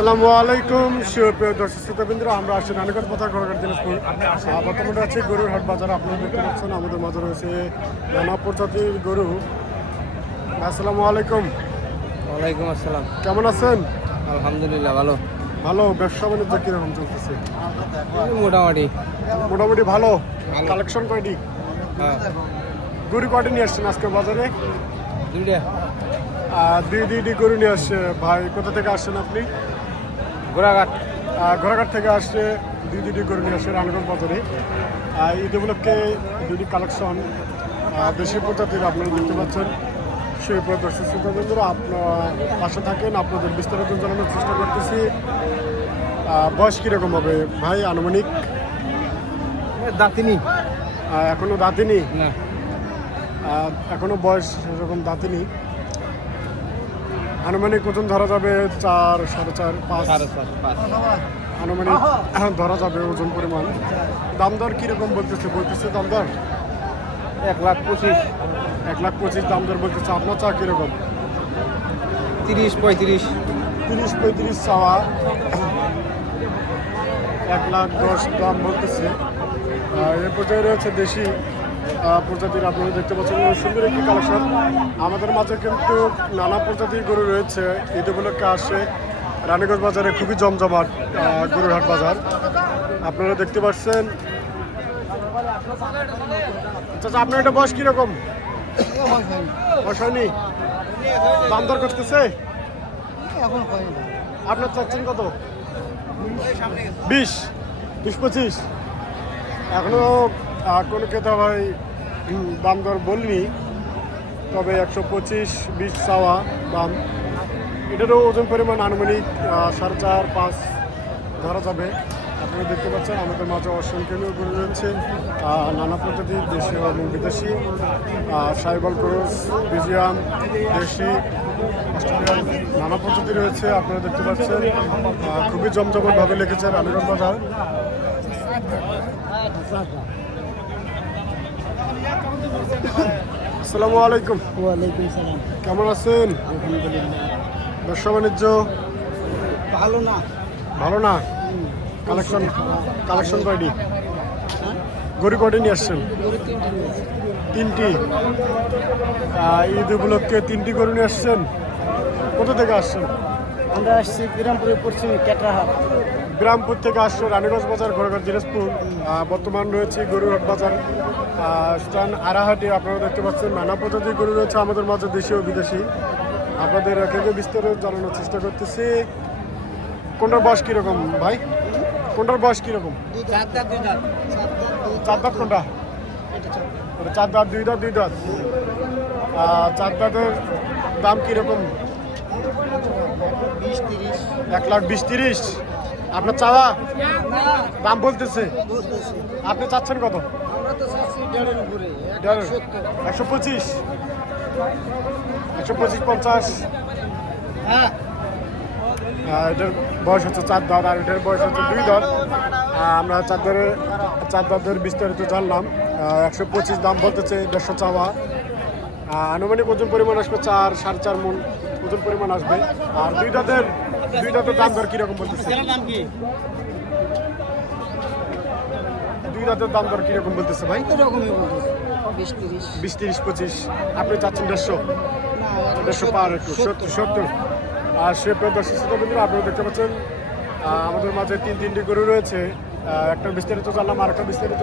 আসসালামু আলাইকুম সুপ্রিয় দর্শক শ্রোতাবৃন্দ, আমরা আসছি রানীগঞ্জ পথা ঘোড়াঘাট দিনাজপুর। বর্তমানে আছে গরুর হাট বাজার। আপনারা দেখতে পাচ্ছেন আমাদের মাঝে রয়েছে নানা প্রজাতির গরু। আসসালামু আলাইকুম। ওয়ালাইকুম আসসালাম। কেমন আছেন? আলহামদুলিল্লাহ ভালো। ভালো। ব্যবসা বাণিজ্য কিরকম চলতেছে? মোটামুটি মোটামুটি ভালো। কালেকশন কয়টি হ্যাঁ গরু কয়টি নিয়ে আসছেন আজকে বাজারে? দুইটা দুইটি গরু নিয়ে আসছে। ভাই কোথা থেকে আসছেন আপনি? ঘোড়াঘাট। ঘোড়াঘাট থেকে আসছে দুইটি গরু নিয়ে আসছে রানীগঞ্জ বাজারে। ঈদ উপলক্ষে দুটি কালেকশন দেশি প্রজাতির আপনারা দেখতে পাচ্ছেন। সেই প্রদর্শন শ্রোতাবৃন্দরা আপনার পাশে থাকেন, আপনাদের বিস্তারিত জানানোর চেষ্টা করতেছি। বয়স কীরকম হবে ভাই আনুমানিক? দাঁতিনি এখনো দাঁতিনি? না, এখনো বয়স সেরকম দাঁতিনি। আনুমানিক ওজন ধরা যাবে 4, 4.5, 5 আনুমানিক ধরা যাবে ওজন পরিমাণ। দাম দর কীরকম বলতেছে দাম দর? 1,25,000 1,25,000 দাম দর বলতেছে। আপনার চা কীরকম? 30-35 30-35 চাওয়া। 1,10,000 দাম বলতেছে। এর পর্যায়ে রয়েছে দেশি প্রজাতির। আপনারা দেখতে পাচ্ছেন সুন্দর একটি কালেকশন। আমাদের মাঝে কিন্তু নানা প্রজাতির গরু রয়েছে। ঈদ উপলক্ষে আসে রানীগঞ্জ বাজারে খুবই জমজমাট গরুর হাট বাজার। আপনারা দেখতে পাচ্ছেন। আচ্ছা, আপনার এটা বয়স কীরকম? বয়স হয়নি? দাম দর করতেছে? আপনার চাচ্ছেন কত? 20-25? এখনো কোনো ক্রেতা ভাই দাম দর বলিনি, তবে 125-20 চাওয়া দাম। এটারও ওজন পরিমাণ আনুমানিক 4.5-5 ধরা যাবে। আপনারা দেখতে পাচ্ছেন আমাদের মাঝে অসংখ্যনীয় গরু রয়েছে নানা প্রজাতির, দেশীয় এবং বিদেশি। সাইবল ক্রস, বিজিয়াম, দেশি, অস্ট্রেলিয়ান নানা প্রজাতি রয়েছে। আপনারা দেখতে পাচ্ছেন খুবই জমজমটভাবে লেগেছে রানীগঞ্জ বাজার। আসসালামু আলাইকুম। ওয়ালাইকুম সালাম। কেমন আছেন? আলহামদুলিল্লাহ ব্যবসা বাণিজ্য ভালো না। ভালো না? কালেকশন কয়টি গরু কয়টি নিয়ে আসছেন? 3টি। ঈদ উপলক্ষে 3টি গরু নিয়ে আসছেন। কোথা থেকে আসছেন? আমরা আসছি বিরামপুরের পশ্চিমে ক্যাটরাহাট। বিরামপুর থেকে আসছে রানীগঞ্জ বাজার ঘোড়াঘাট দিনাজপুর। বর্তমান রয়েছে গরুর হাট বাজার স্থান আরাহাটি। আপনারা দেখতে পাচ্ছেন নানা প্রজাতির গরু রয়েছে আমাদের মাঝে, দেশি ও বিদেশি। আপনাদের একে বিস্তারিত জানানোর চেষ্টা করতেছি। কোনটার বয়স কীরকম ভাই? কোনটার বয়স কীরকম? 4 দাঁত 2 দাঁত। 4 দাঁত কোনটা? 4 দাঁত 2 দাঁত 2 দাঁত। 4 দাঁতের দাম কীরকম? 20-30 1,20,000-30 আপনার চাওয়া দাম বলতেছে। আপনি চাচ্ছেন কত? আমরা তো চাচ্ছি 1.5-এর উপরে। 125? 125-50? হ্যাঁ, এটার বয়স হচ্ছে 4 দাঁত আর এটার বয়স হচ্ছে 2 দাঁত। আমরা 4 দাঁতের বিস্তারিত জানলাম। 125 দাম বলতেছে, 150 চাওয়া। আনুমানিক ওজন পরিমাণ আসবে 4-4.5 মণ ওজন পরিমাণ আসবে। আর 2 দাঁতের দাম দর কীরকম বলতেছে? নাম কি? 2 দাঁতের দাম দর কীরকম বলতেছে ভাই? এরকমই বলতেছে 20-30। 20-30-25 আপনি চাচ্ছেন 150 পার একটু 70। আর সে প্রদর্শিত আপনারা দেখতে পাচ্ছেন আমাদের মাঝে 3টি গরু রয়েছে। একটা বিস্তারিত জানলাম, আর একটা বিস্তারিত